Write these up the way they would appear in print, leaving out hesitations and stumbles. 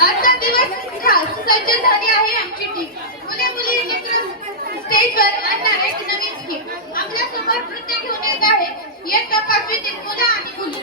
आजचा दिवस खास सज्ज झाली आहे आमची टीम. मुले मुली मित्र स्टेजवर आणणार एक नवीन स्कीम. आपल्या समोर नृत्य घेऊन येत आहे इयत्ता पाचवीतील मुलं आणि मुली.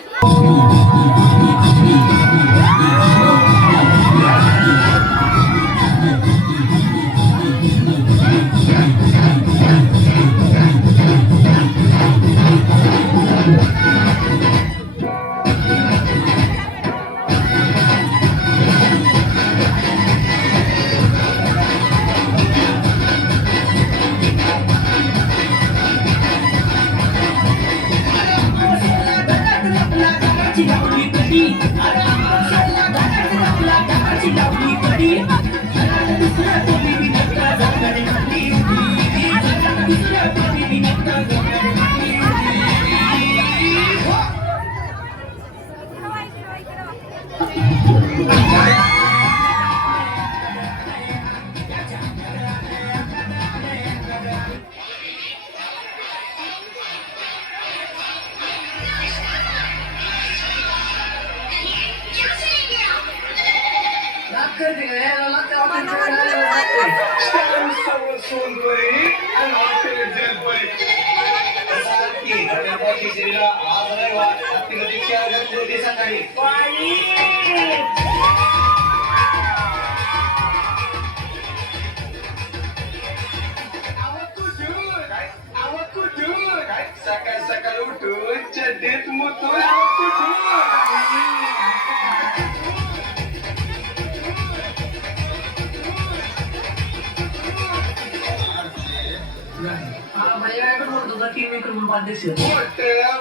सकाळ सकाळ उठून चड्डीत मुतून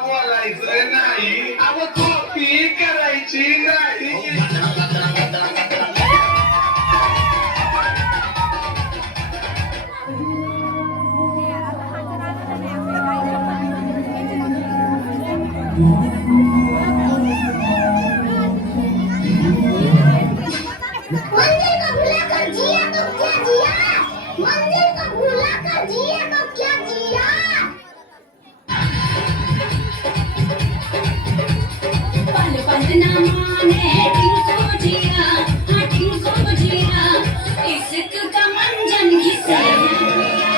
बोलायचं नाही अव कॉपी करायची नाही. मंदिर को भूला कर जिया तो क्या जिया, मंदिर को भूला कर जिया तो क्या जिया. पल पल ना माने टिंको जिया, हाँ टिंको जिया, इश्क का मंजन घिसे पिया.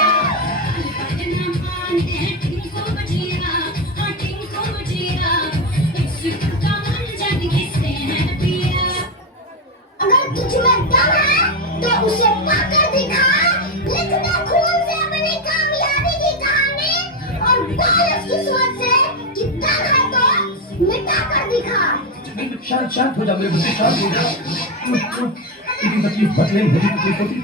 पल पल ना माने टिंको जिया, हाँ टिंको जिया, इश्क का मंजन घिसे पिया. अगर तुझमें दम है तो उसे पाकर दिखा. लिख दो खून से अपनी कामयाबी की कहानी और बोल उसकी सोच से कि दम है तो मिटा कर दिखा. शांत शांत हो जा मेरे बच्चे, शांत हो जा. चुप चुप, इतनी तकलीफ मत ले, मेरी तकलीफ होती.